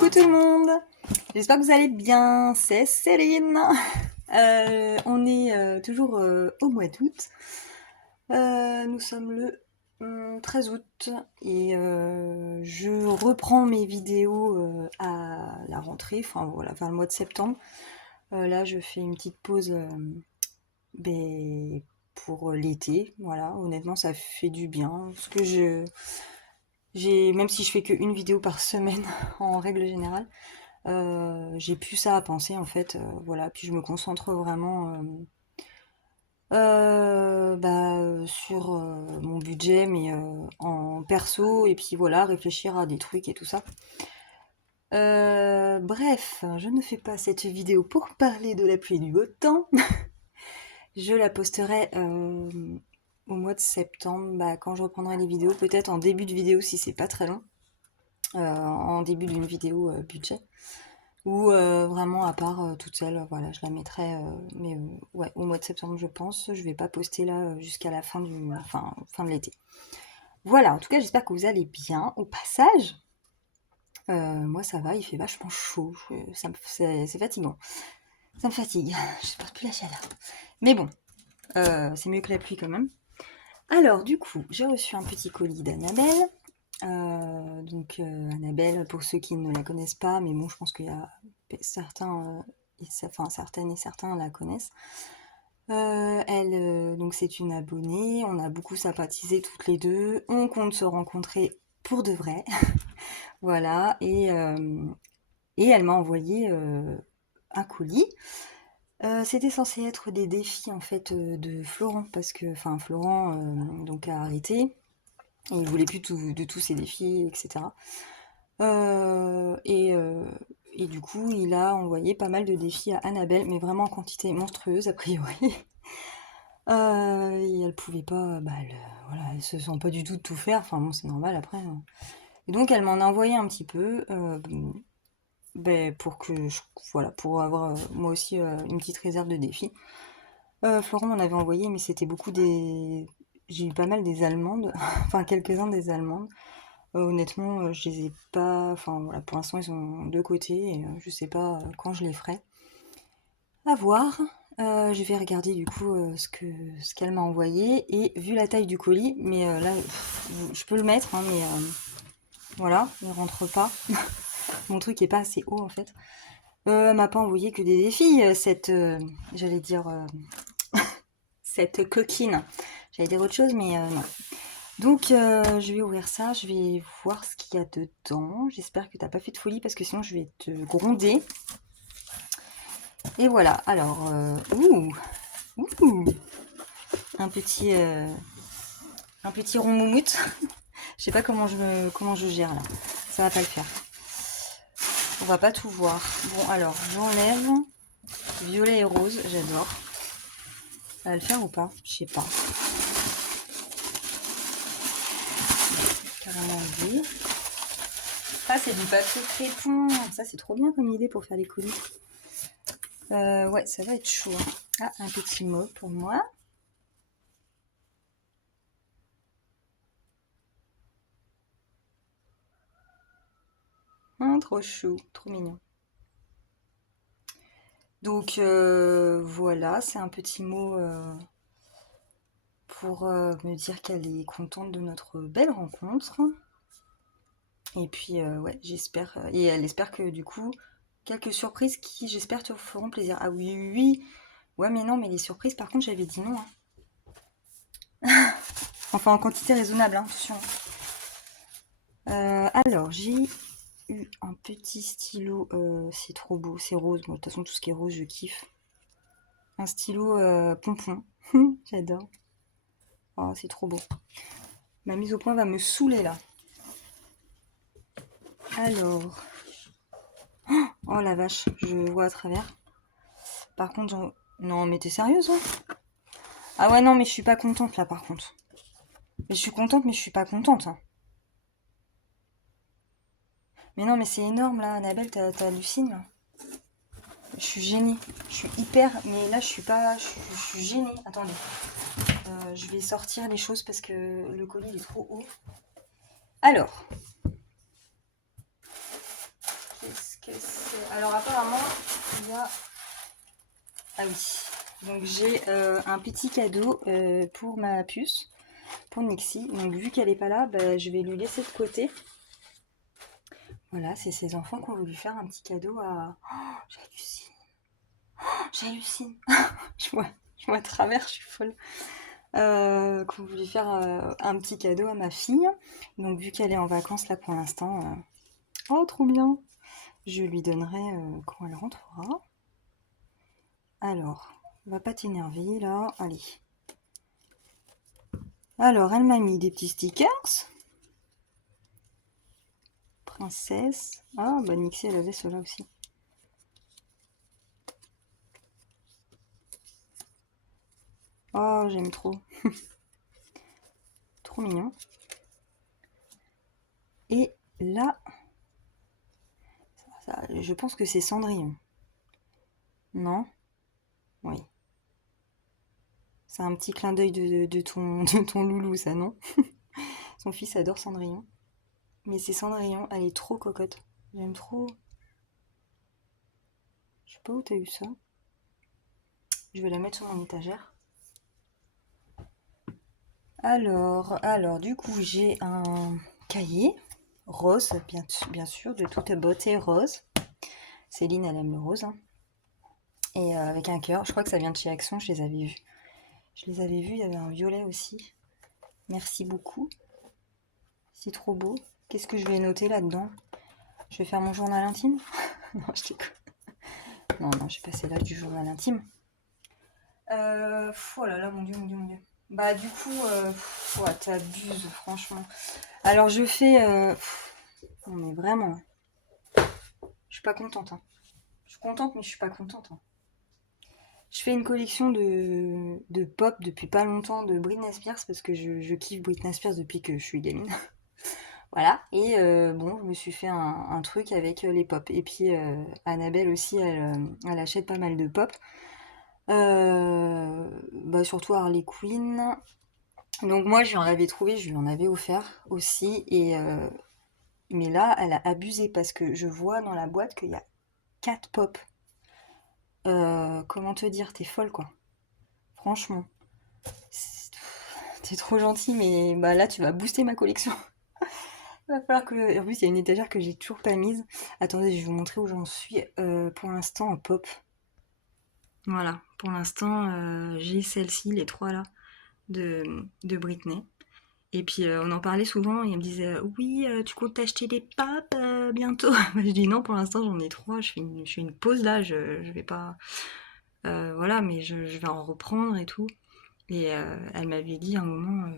Coucou tout le monde, j'espère que vous allez bien, c'est Céline. On est toujours au mois d'août. Nous sommes le 13 août et je reprends mes vidéos à la rentrée, enfin voilà, vers le mois de septembre. Là je fais une petite pause ben, pour l'été, voilà, honnêtement ça fait du bien, parce que même si je fais qu'une vidéo par semaine en règle générale, j'ai plus ça à penser en fait, voilà. Puis je me concentre vraiment sur mon budget, mais en perso, et puis voilà, réfléchir à des trucs et tout ça. Bref, je ne fais pas cette vidéo pour parler de la pluie et du beau temps. Je la posterai au mois de septembre, quand je reprendrai les vidéos, peut-être en début de vidéo si c'est pas très long, en début d'une vidéo budget. Ou vraiment à part toute seule, voilà, je la mettrai, mais ouais, au mois de septembre, je pense. Je vais pas poster là jusqu'à la fin de l'été. Voilà, en tout cas, j'espère que vous allez bien. Au passage, moi ça va, il fait vachement chaud, c'est fatigant. Ça me fatigue, je supporte plus la chaleur. Mais bon, c'est mieux que la pluie quand même. Alors, du coup, j'ai reçu un petit colis d'Annabelle. Annabelle, pour ceux qui ne la connaissent pas, mais bon, je pense qu'il y a certains, certaines et certains la connaissent. Donc c'est une abonnée, on a beaucoup sympathisé toutes les deux, on compte se rencontrer pour de vrai, voilà, et elle m'a envoyé un colis. C'était censé être des défis en fait de Florent, parce que, enfin, Florent donc a arrêté, et il voulait plus de tous ces défis, etc. Euh, et, euh, et du coup, il a envoyé pas mal de défis à Annabelle, mais vraiment en quantité monstrueuse a priori. Et elle pouvait pas, voilà, elle se sent pas du tout de tout faire. Enfin bon, c'est normal après, hein. Et donc elle m'en a envoyé un petit peu, pour que voilà, pour avoir moi aussi une petite réserve de défis. Florent m'en avait envoyé, mais c'était beaucoup des, j'ai eu pas mal des allemandes, enfin quelques-uns des allemandes. Honnêtement, je les ai pas. Enfin voilà, pour l'instant ils sont de côté et je sais pas quand je les ferai. À voir. Je vais regarder du coup ce qu'elle m'a envoyé, et vu la taille du colis, mais là je peux le mettre, hein, mais voilà, il rentre pas. Mon truc est pas assez haut en fait. Elle m'a pas envoyé que des défis, j'allais dire cette coquine. J'allais dire autre chose, mais non. Donc je vais ouvrir ça, je vais voir ce qu'il y a dedans. J'espère que t'as pas fait de folie, parce que sinon je vais te gronder. Et voilà, alors, ouh, un petit, euh, un petit rond moumoute. Je sais pas comment je gère là. Ça va pas le faire. On va pas tout voir. Bon, alors, j'enlève. Violet et rose, j'adore. Ça va le faire ou pas? Je sais pas. Carrément enlevé. Ça, c'est du papier crépon. Ça, c'est trop bien comme idée pour faire les colis. Ouais, ça va être chaud, hein. Ah, un petit mot pour moi. Trop chou, trop mignon. Donc voilà, c'est un petit mot pour me dire qu'elle est contente de notre belle rencontre. Et puis ouais, j'espère. Et elle espère que du coup, quelques surprises qui, j'espère, te feront plaisir. Ah oui, oui, oui. Ouais, mais non, mais les surprises, par contre, j'avais dit non, hein. Enfin, en quantité raisonnable, hein, attention. Alors, j'ai eu un petit stylo. C'est trop beau, c'est rose. Moi, de toute façon, tout ce qui est rose, je kiffe. Un stylo pompon. J'adore. Oh, c'est trop beau. Ma mise au point va me saouler là. Alors. Oh la vache, je vois à travers. Par contre, non, mais t'es sérieuse, hein? Ah ouais, non, mais je suis pas contente là, par contre. Mais je suis contente, mais je suis pas contente, hein. Mais non, mais c'est énorme là, Annabelle, t'hallucines là. Je suis gênée. Je suis hyper. Mais là, je suis pas. Je suis gênée. Attendez. Je vais sortir les choses parce que le colis il est trop haut. Alors. que c'est... Alors apparemment, il y a... Ah oui. Donc j'ai un petit cadeau pour ma puce, pour Nixie. Donc vu qu'elle est pas là, bah, je vais lui laisser de côté. Voilà, c'est ses enfants qui ont voulu faire un petit cadeau à... Oh, j'hallucine. Oh, j'hallucine. Je vois à travers, je suis folle. Qui ont voulu faire un petit cadeau à ma fille. Donc vu qu'elle est en vacances là pour l'instant, oh trop bien. Je lui donnerai quand elle rentrera. Alors, va pas t'énerver là. Allez. Alors, elle m'a mis des petits stickers. Princesse. Ah, bah Nixie, elle avait ceux-là aussi. Oh, j'aime trop. Trop mignon. Et là, je pense que c'est Cendrillon. Non? Oui. C'est un petit clin d'œil de ton loulou, ça, non? Son fils adore Cendrillon. Mais c'est Cendrillon, elle est trop cocotte. J'aime trop. Je sais pas où t'as eu ça. Je vais la mettre sur mon étagère. Alors, du coup, j'ai un cahier rose, bien sûr, de toute beauté rose. Céline, elle aime le rose, hein. Et avec un cœur. Je crois que ça vient de chez Action, je les avais vus. Il y avait un violet aussi. Merci beaucoup. C'est trop beau. Qu'est-ce que je vais noter là-dedans? Je vais faire mon journal intime? Non, je déconne. Non, j'ai passé l'âge du journal intime. Oh là là, mon Dieu, mon Dieu, mon Dieu. Bah du coup, ouais, t'abuses, franchement. Alors je fais... non mais vraiment, je suis pas contente, hein. Je suis contente, mais je suis pas contente, hein. Je fais une collection de pop depuis pas longtemps de Britney Spears parce que je kiffe Britney Spears depuis que je suis gamine. Voilà. Et bon, je me suis fait un truc avec les pop. Et puis Annabelle aussi, elle achète pas mal de pop. Bah, surtout Harley Quinn. Donc moi, je lui en avais trouvé, je lui en avais offert aussi. Mais là, elle a abusé parce que je vois dans la boîte qu'il y a 4 pop. Comment te dire, t'es folle quoi. Franchement. T'es trop gentil, mais bah là, tu vas booster ma collection. Il va falloir que... En plus, il y a une étagère que j'ai toujours pas mise. Attendez, je vais vous montrer où j'en suis pour l'instant en pop. Voilà, pour l'instant, j'ai celle-ci, les trois là, de Britney. Et puis, on en parlait souvent, et elle me disait, oui, tu comptes t'acheter des pop bientôt? Je dis non, pour l'instant, j'en ai trois, je fais une pause là, je vais pas... voilà, mais je vais en reprendre et tout. Et elle m'avait dit à un moment,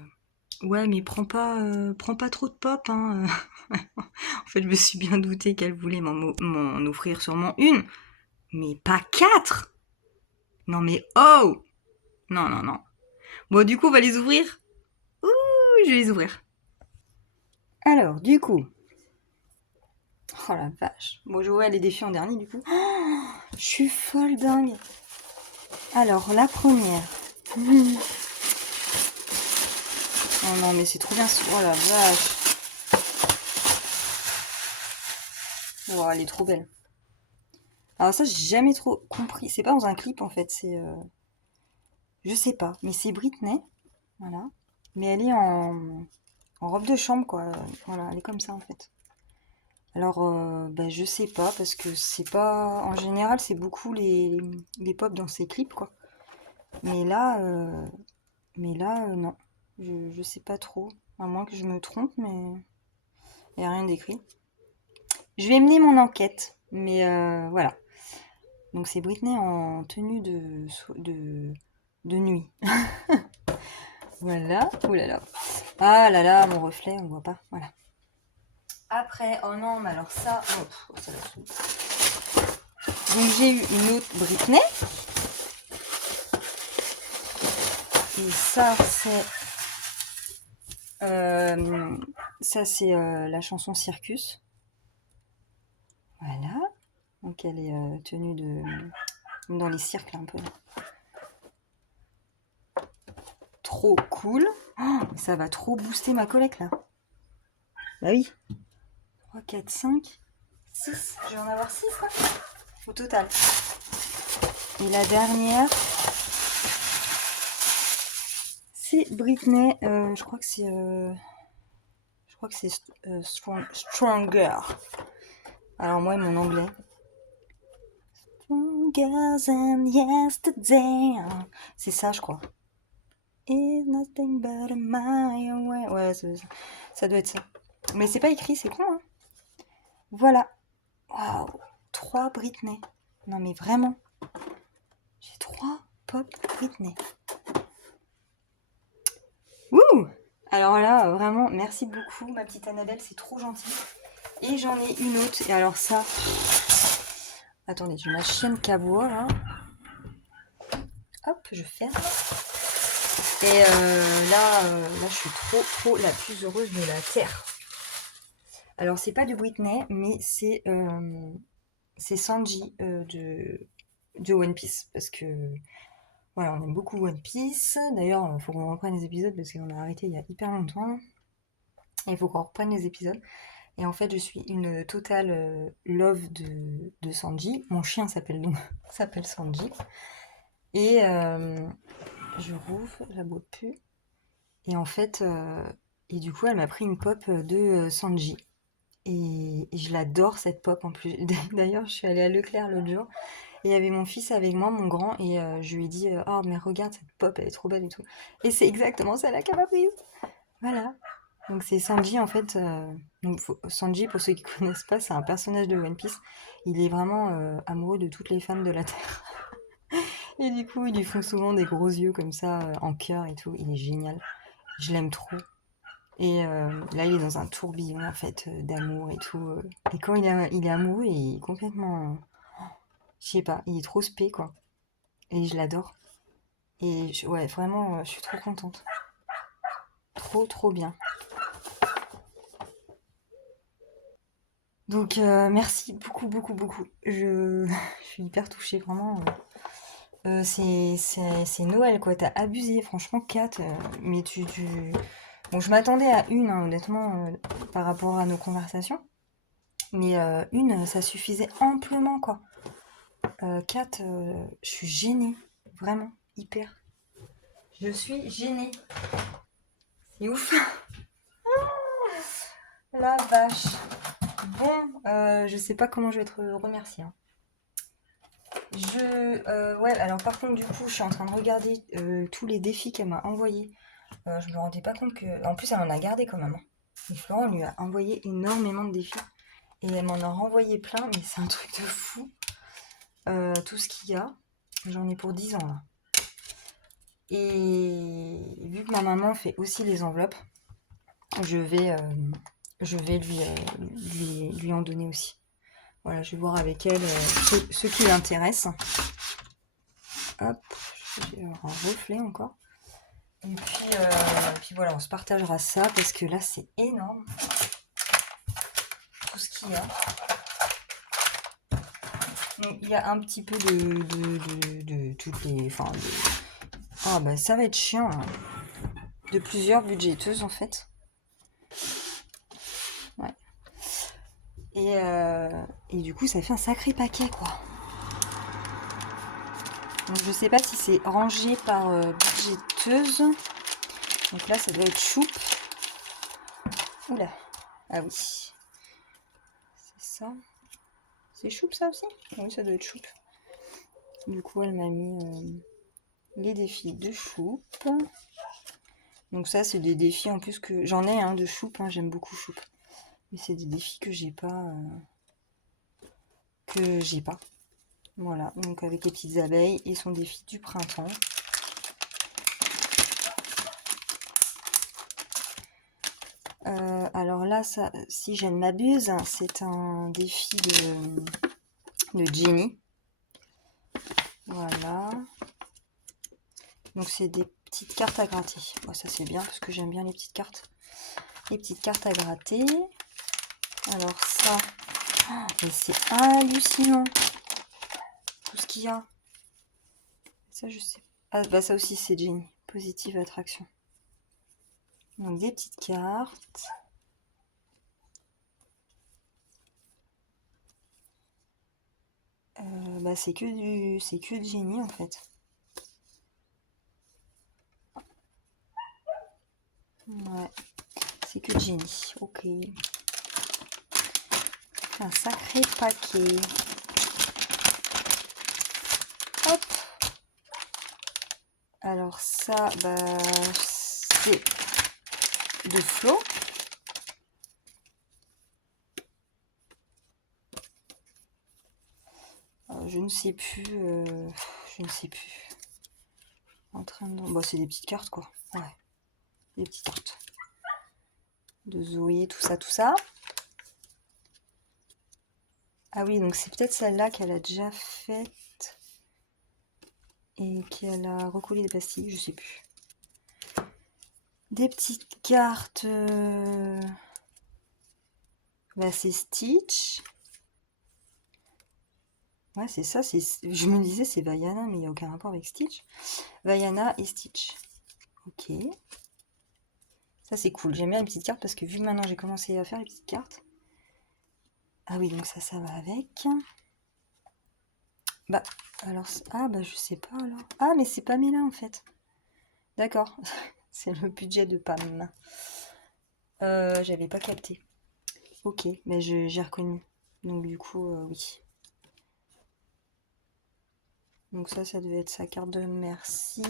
ouais, mais prends pas trop de pop, hein. En fait, je me suis bien douté qu'elle voulait m'en offrir sûrement une, mais pas quatre. Non mais oh! Non, non, non. Bon, du coup, on va les ouvrir. Ouh, je vais les ouvrir. Alors, du coup... Oh la vache. Bon, je vois les défis en dernier, du coup. Oh, je suis folle dingue. Alors, la première. Oh non, mais c'est trop bien. Oh la vache. Oh, elle est trop belle. Alors ça, j'ai jamais trop compris. C'est pas dans un clip, en fait. C'est... je sais pas. Mais c'est Britney. Voilà. Mais elle est en robe de chambre, quoi. Voilà, elle est comme ça, en fait. Alors, bah, je sais pas, parce que c'est pas... En général, c'est beaucoup les pop dans ces clips, quoi. Mais là, non. Je sais pas trop. À moins que je me trompe, mais il n'y a rien d'écrit. Je vais mener mon enquête, mais voilà. Donc c'est Britney en tenue de nuit. Voilà. Ouh là là. Ah là là, mon reflet, on voit pas. Voilà. Après, oh non, mais alors ça... Oh, ça va saouler. Donc j'ai eu une autre Britney. Et ça c'est la chanson Circus. Voilà. Donc elle est tenue dans les cirques un peu. Trop cool. Oh, ça va trop booster ma collecte là. Bah oui. 3, 4, 5. 6. Je vais en avoir 6 quoi, au total. Et la dernière, c'est Britney. Je crois que c'est Stronger. Alors moi, mon anglais. Stronger than yesterday. C'est ça, je crois. It's nothing but a mile away. Ouais, ça doit être ça. Mais c'est pas écrit, c'est con, hein. Voilà. Waouh. 3 Britney. Non mais vraiment. J'ai 3 pop Britney. Wouh. Alors là, vraiment, merci beaucoup, ma petite Annabelle, c'est trop gentil. Et j'en ai une autre. Et alors ça... Attendez, j'ai ma chienne Cabo là. Hop, je ferme. Et là, je suis trop la plus heureuse de la Terre. Alors, c'est pas de Britney, mais c'est Sanji de One Piece. Parce que, voilà, on aime beaucoup One Piece. D'ailleurs, il faut qu'on reprenne les épisodes parce qu'on a arrêté il y a hyper longtemps. Et il faut qu'on reprenne les épisodes. Et en fait, je suis une totale love de Sanji. Mon chien s'appelle Sanji. Et je rouvre, la boîte plus. Et en fait, et du coup, elle m'a pris une pop de Sanji. Et je l'adore cette pop en plus. D'ailleurs, je suis allée à Leclerc l'autre jour. Et il y avait mon fils avec moi, mon grand. Et je lui ai dit, oh, mais regarde cette pop, elle est trop belle et tout. Et c'est exactement celle-là qu'elle m'a prise. Voilà. Donc c'est Sanji en fait. Sanji, pour ceux qui connaissent pas, c'est un personnage de One Piece. Il est vraiment amoureux de toutes les femmes de la Terre. Et du coup, ils lui font souvent des gros yeux comme ça, en cœur et tout. Il est génial. Je l'aime trop. Et là, il est dans un tourbillon en fait d'amour et tout. Et quand il est amoureux, il est complètement, je sais pas, il est trop spé quoi. Et je l'adore. Et ouais, vraiment, je suis trop contente. Trop bien. Donc merci beaucoup. Je suis hyper touchée, vraiment. C'est Noël, quoi. T'as abusé, franchement, 4. Mais Bon, je m'attendais à une, hein, honnêtement, par rapport à nos conversations. Mais une, ça suffisait amplement, quoi. 4, je suis gênée. Vraiment, hyper. Je suis gênée. C'est ouf. La vache. Bon, je sais pas comment je vais te remercier, hein. Ouais, alors par contre, du coup, je suis en train de regarder tous les défis qu'elle m'a envoyés. Je me rendais pas compte que. En plus, elle en a gardé quand même, hein. Et Florent lui a envoyé énormément de défis. Et elle m'en a renvoyé plein, mais c'est un truc de fou. Tout ce qu'il y a. J'en ai pour 10 ans là. Et vu que ma maman fait aussi les enveloppes, je vais, lui en donner aussi. Voilà, je vais voir avec elle ce qui l'intéresse. Hop, je vais avoir un reflet encore. Et puis voilà, on se partagera ça parce que là c'est énorme. Tout ce qu'il y a. Donc il y a un petit peu de toutes les. Enfin, ah bah ça va être chiant, hein. De plusieurs budgéteuses en fait. Ouais. Et du coup ça fait un sacré paquet quoi. Donc je sais pas si c'est rangé par budgéteuse. Donc là ça doit être choupe. Oula. Ah oui. C'est ça. C'est choupe ça aussi? Oui, ça doit être choupe. Du coup elle m'a mis les défis de choupe. Donc ça c'est des défis en plus que j'en ai de choupe, hein, j'aime beaucoup choupe. Mais c'est des défis que j'ai pas. Voilà, donc avec les petites abeilles et son défi du printemps. Alors là, ça, si je ne m'abuse, c'est un défi de Jenny. Voilà. Donc c'est des petites cartes à gratter. Bon, ça c'est bien parce que j'aime bien les petites cartes. Les petites cartes à gratter. Alors ça, mais c'est hallucinant. Tout ce qu'il y a. Ça je sais. Ah bah ça aussi c'est Jenny. Positive attraction. Donc des petites cartes. bah, c'est que du génie en fait. Ouais, c'est que du génie. Ok. Un sacré paquet. Hop. Alors ça, bah, c'est de Flo. Je ne sais plus. Je ne sais plus. En train de. Bah, c'est des petites cartes quoi. Ouais, des petites cartes. De Zoé, tout ça, tout ça. Ah oui, donc c'est peut-être celle-là qu'elle a déjà faite et qu'elle a recollé des pastilles, je sais plus. Des petites cartes. Bah, c'est Stitch. Ouais, c'est ça. Je me disais c'est Vaiana, mais il n'y a aucun rapport avec Stitch. Vaiana et Stitch. Ok. Ça, c'est cool. J'aime bien les petites cartes parce que vu que maintenant j'ai commencé à faire les petites cartes. Ah oui, donc ça va avec. Bah, alors. Ah, bah, je sais pas alors. Ah, mais c'est Pamela en fait. D'accord. C'est le budget de Pam. J'avais pas capté. Ok, mais j'ai reconnu. Donc du coup, oui. Donc ça devait être sa carte de merci.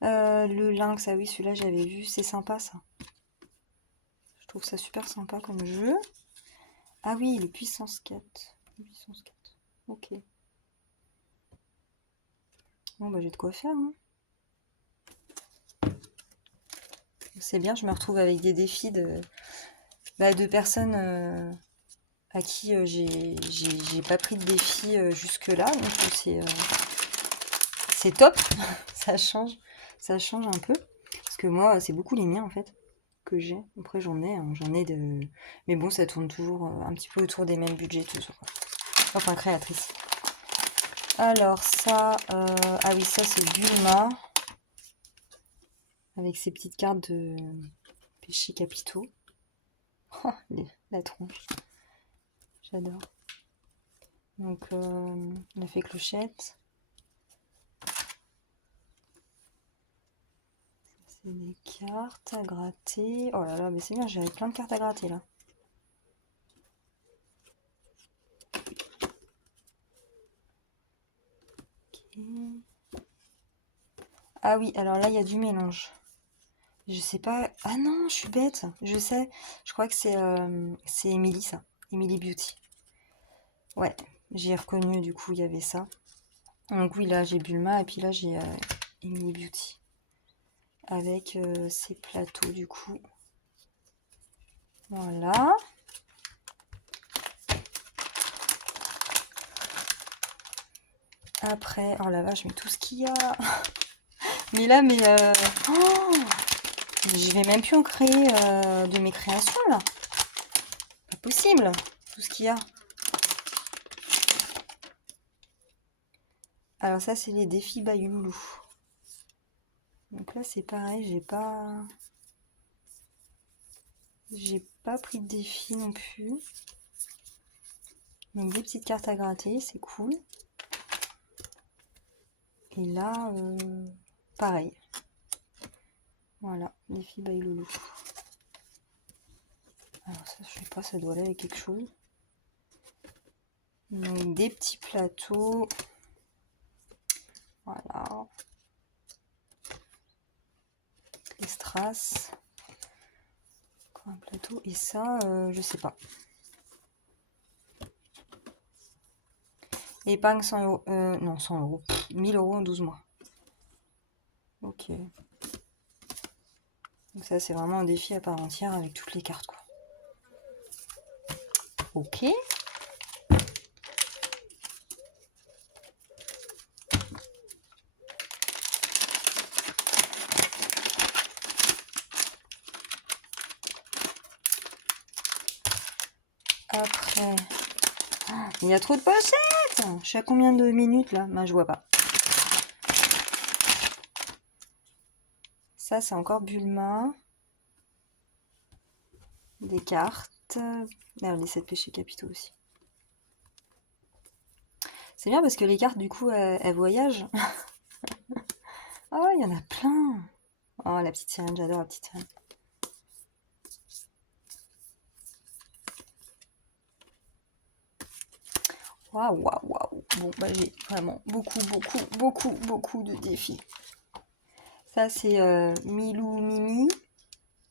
Le lynx, ah oui, celui-là j'avais vu, c'est sympa ça. Je trouve ça super sympa comme jeu. Ah oui, le puissance 4. Le puissance 4. Ok. Bon bah j'ai de quoi faire. Hein. C'est bien, je me retrouve avec des défis de personnes à qui j'ai pas pris de défi jusque-là. Donc c'est top. ça change. Ça change un peu. Parce que moi, c'est beaucoup les miens en fait. Que j'ai. Après j'en ai de. Mais bon, ça tourne toujours un petit peu autour des mêmes budgets toujours. Enfin créatrice. Alors ça, ah oui ça c'est Bulma avec ses petites cartes de péchés capitaux. Oh, la tronche, j'adore. Donc on a fait clochette. C'est des cartes à gratter. Oh là là, mais c'est bien, j'avais plein de cartes à gratter là. Ah oui, alors là, il y a du mélange. Je sais pas. Ah non, je suis bête. Je sais. Je crois que c'est Emily, ça. Emily Beauty. Ouais, j'ai reconnu, du coup, il y avait ça. Donc oui, là, j'ai Bulma et puis là, j'ai Emily Beauty. Avec ces plateaux, du coup. Voilà. Après, oh la vache, mais tout ce qu'il y a. Mais là, oh, je vais même plus en créer de mes créations là. Pas possible, tout ce qu'il y a. Alors ça, c'est les défis Bayulou. Donc là, c'est pareil, j'ai pas pris de défi non plus. Donc des petites cartes à gratter, c'est cool. Et là, pareil. Voilà, défi Bayulou. Alors ça, je sais pas, ça doit aller avec quelque chose. Donc des petits plateaux. Voilà. Les strass. Encore un plateau. Et ça, je sais pas. Épargne 100 euros. Non, 100 euros. 1000 euros en 12 mois. Ok. Donc ça, c'est vraiment un défi à part entière avec toutes les cartes, quoi. Ok. Après... Ah, il y a trop de pochettes. Je suis à combien de minutes, là? Bah, je vois pas. Ça, c'est encore Bulma. Des cartes. Ah, les 7 péchés capitaux aussi. C'est bien parce que les cartes, du coup, elles voyagent. Ah, il y en a plein. Oh, la petite sirène, j'adore la petite sirène. Waouh, waouh, waouh. Bon, bah, j'ai vraiment beaucoup de défis. Ça, c'est Milou Mimi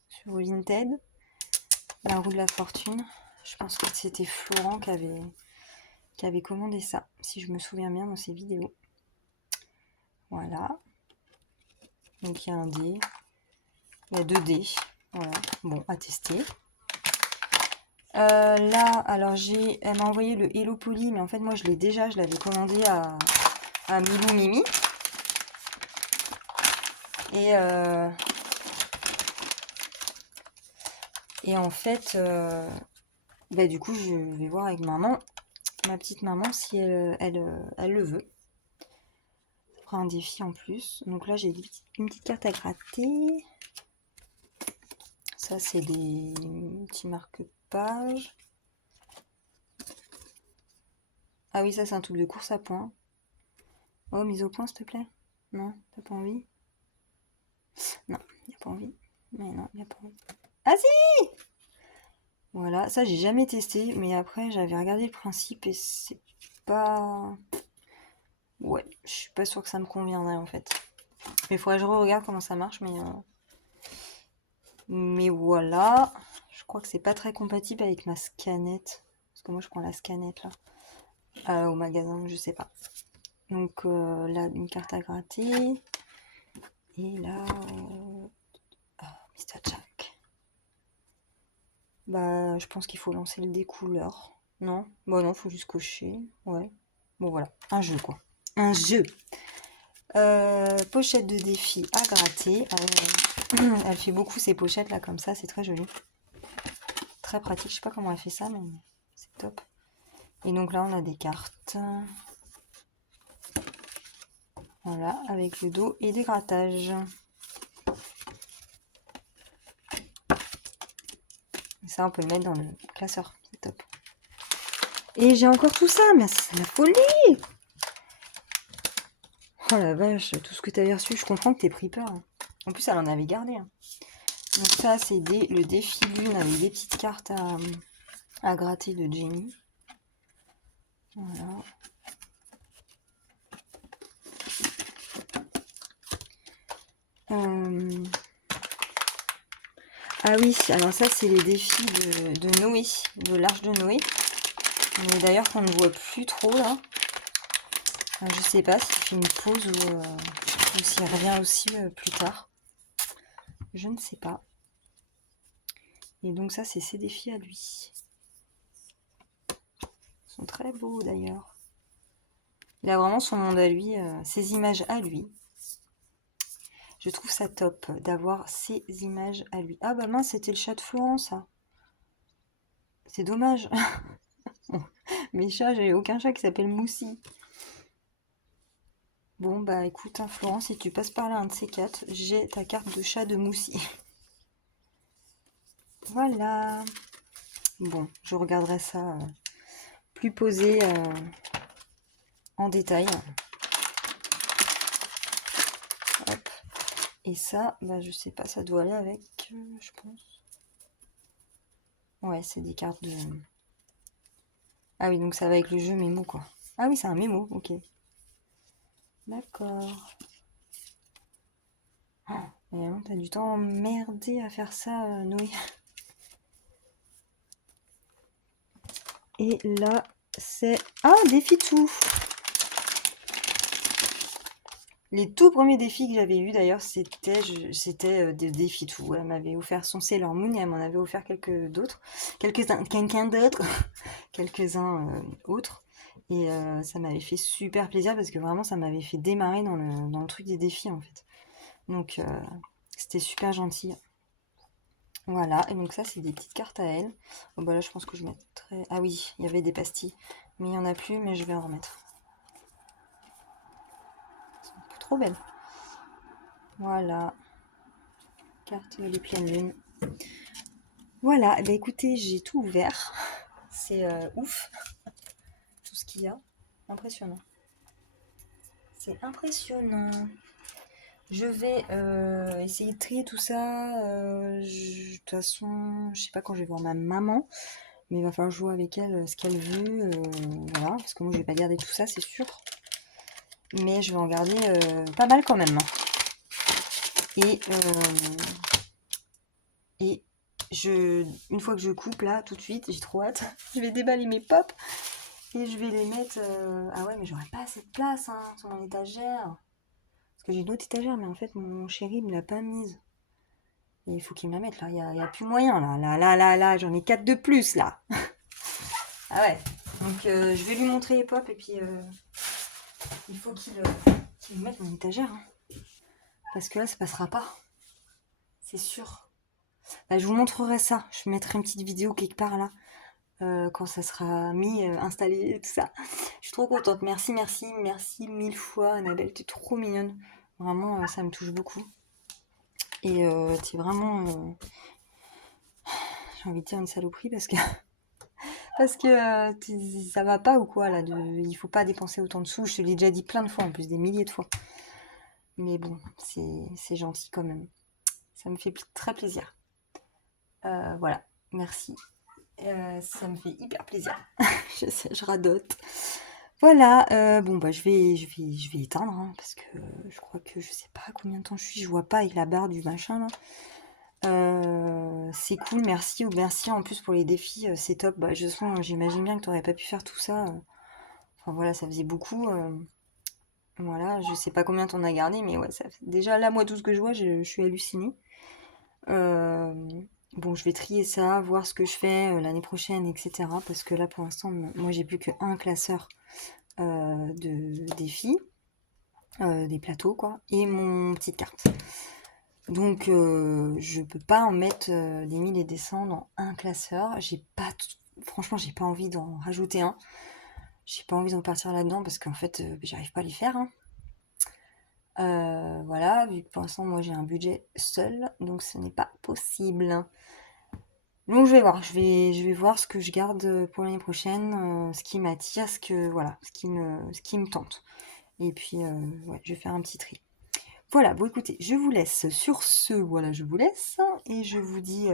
sur Vinted. La roue de la fortune. Je pense que c'était Florent qui avait commandé ça, si je me souviens bien dans ses vidéos. Voilà. Donc il y a un dé. Il y a 2 dés. Voilà. Bon, à tester. Là, alors elle m'a envoyé le Hello Poly, mais en fait moi je l'avais commandé à Milou Mimi. Et, et en fait, bah, du coup je vais voir avec maman, ma petite maman, si elle le veut. Ça fera un défi en plus. Donc là j'ai une petite carte à gratter. Ça c'est des petits marque-pages. Ah oui, ça c'est un truc de course à points. Oh, mise au point s'il te plaît. Non, t'as pas envie? Non, y a pas envie. Mais non, y a pas envie. Ah si! Voilà, ça j'ai jamais testé, mais après j'avais regardé le principe et c'est pas... Ouais, je suis pas sûre que ça me conviendrait en fait. Mais il faudrait que je regarde comment ça marche, mais voilà. Je crois que c'est pas très compatible avec ma scanette. Parce que moi je prends la scanette là. Au magasin, je sais pas. Donc là, une carte à gratter. Et là... Mr. Jack. Bah, je pense qu'il faut lancer le dé couleur. Non? Bah non, faut juste cocher. Ouais. Bon voilà, un jeu quoi. Un jeu. Pochette de défi à gratter. Elle fait beaucoup ces pochettes là comme ça, c'est très joli. Très pratique, je sais pas comment elle fait ça, mais c'est top. Et donc là on a des cartes. Voilà, avec le dos et des grattages. Et ça on peut le mettre dans le classeur, c'est top. Et j'ai encore tout ça, mais c'est la folie! Oh la vache, tout ce que t'avais reçu, je comprends que t'aies pris peur. En plus, elle en avait gardé. Donc ça, c'est le défi lune avec des petites cartes à gratter de Jenny. Voilà. Ah oui, alors ça, c'est les défis de Noé, de l'Arche de Noé. Mais d'ailleurs, qu'on ne voit plus trop là. Je sais pas s'il fait une pause ou s'il revient aussi plus tard. Je ne sais pas. Et donc ça, c'est ses défis à lui. Ils sont très beaux d'ailleurs. Il a vraiment son monde à lui, ses images à lui. Je trouve ça top d'avoir ces images à lui. Ah bah mince, c'était le chat de Florent, ça. C'est dommage. Mes chats, j'ai aucun chat qui s'appelle Moussi. Bon bah écoute, hein, Florent, si tu passes par là un de ces quatre, j'ai ta carte de chat de Moussi. Voilà. Bon, je regarderai ça plus posé en détail. Hop. Et ça, bah je sais pas, ça doit aller avec, je pense. Ouais, c'est des cartes de... Ah oui, donc ça va avec le jeu mémo, quoi. Ah oui, c'est un mémo, ok. D'accord. Oh, et t'as du temps emmerdé à faire ça, Noé. Et là, c'est... Ah, défi tout. Les tout premiers défis que j'avais eu d'ailleurs, c'était des défis tout. Elle m'avait offert son Sailor Moon et elle m'en avait offert quelques d'autres. Quelqu'un d'autre. Quelques-uns autres. Et ça m'avait fait super plaisir parce que vraiment ça m'avait fait démarrer dans le truc des défis en fait. Donc c'était super gentil. Voilà, et donc ça c'est des petites cartes à elle. Bon, bah là je pense que je mettrai... Ah oui, il y avait des pastilles. Mais il n'y en a plus, mais je vais en remettre. Elles sont trop belles. Voilà. Carte de pleine lune. Voilà, bah écoutez, j'ai tout ouvert. C'est ouf, tout ce qu'il y a. Impressionnant. C'est impressionnant. Je vais essayer de trier tout ça. De toute façon, je sais pas quand je vais voir ma maman, mais il va falloir jouer avec elle ce qu'elle veut. Voilà, parce que moi je vais pas garder tout ça, c'est sûr. Mais je vais en garder pas mal quand même. Et, et une fois que je coupe là, tout de suite, j'ai trop hâte, je vais déballer mes pops et je vais les mettre. Ah ouais, mais j'aurais pas assez de place hein, sur mon étagère. Parce que j'ai une autre étagère, mais en fait, mon chéri me l'a pas mise. Et il faut qu'il me la mette là, y a plus moyen là. Là, j'en ai 4 de plus là. Ah ouais. Donc je vais lui montrer les pops et puis il faut qu'il me mette mon étagère. Hein. Parce que là, ça passera pas. C'est sûr. Bah, je vous montrerai ça. Je mettrai une petite vidéo quelque part là. Quand ça sera mis, installé et tout ça. Je suis trop contente. Merci, merci, merci mille fois, Annabelle. T'es trop mignonne. Vraiment, ça me touche beaucoup. Et t'es vraiment, j'ai envie de dire une saloperie parce que parce que ça va pas ou quoi là. Il faut pas dépenser autant de sous. Je te l'ai déjà dit plein de fois, en plus des milliers de fois. Mais bon, c'est gentil quand même. Ça me fait très plaisir. Voilà, merci. Ça me fait hyper plaisir. Je sais, je radote. Voilà, bon bah je vais éteindre hein, parce que je crois que je sais pas combien de temps je vois pas avec la barre du machin là. C'est cool, merci ou merci en plus pour les défis, c'est top. Bah je sens, j'imagine bien que t'aurais pas pu faire tout ça. Enfin voilà, ça faisait beaucoup. Voilà, je sais pas combien t'en as gardé, mais ouais, ça fait... déjà là moi tout ce que je vois, je suis hallucinée. Euh, bon, je vais trier ça, voir ce que je fais l'année prochaine, etc. Parce que là pour l'instant, moi j'ai plus qu'un classeur de défis. Des plateaux quoi, et mon petite carte. Donc je peux pas en mettre des 1000 et des cents dans un classeur. Franchement, j'ai pas envie d'en rajouter un. J'ai pas envie d'en partir là-dedans parce qu'en fait, j'arrive pas à les faire. Hein. Voilà, vu que pour l'instant, moi j'ai un budget seul, donc ce n'est pas possible. Donc je vais voir, je vais voir ce que je garde pour l'année prochaine, ce qui m'attire, voilà, ce qui me tente. Et puis, ouais, je vais faire un petit tri. Voilà, bon écoutez, je vous laisse sur ce, voilà, je vous laisse et je vous dis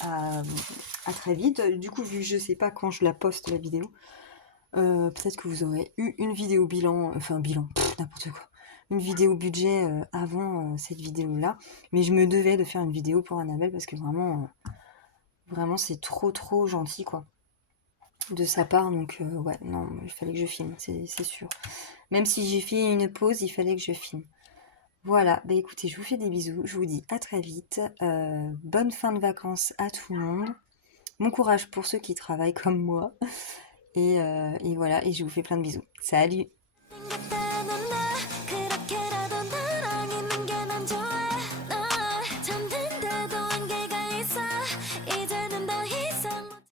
à très vite. Du coup, vu que je sais pas quand je la poste la vidéo, peut-être que vous aurez eu une vidéo bilan, enfin bilan, n'importe quoi, une vidéo budget avant cette vidéo-là. Mais je me devais de faire une vidéo pour Annabelle parce que vraiment c'est trop trop gentil quoi de sa part. Donc ouais, non, il fallait que je filme, c'est sûr. Même si j'ai fait une pause, il fallait que je filme. Voilà, bah écoutez, je vous fais des bisous, je vous dis à très vite, bonne fin de vacances à tout le monde, bon courage pour ceux qui travaillent comme moi, et voilà, et je vous fais plein de bisous. Salut!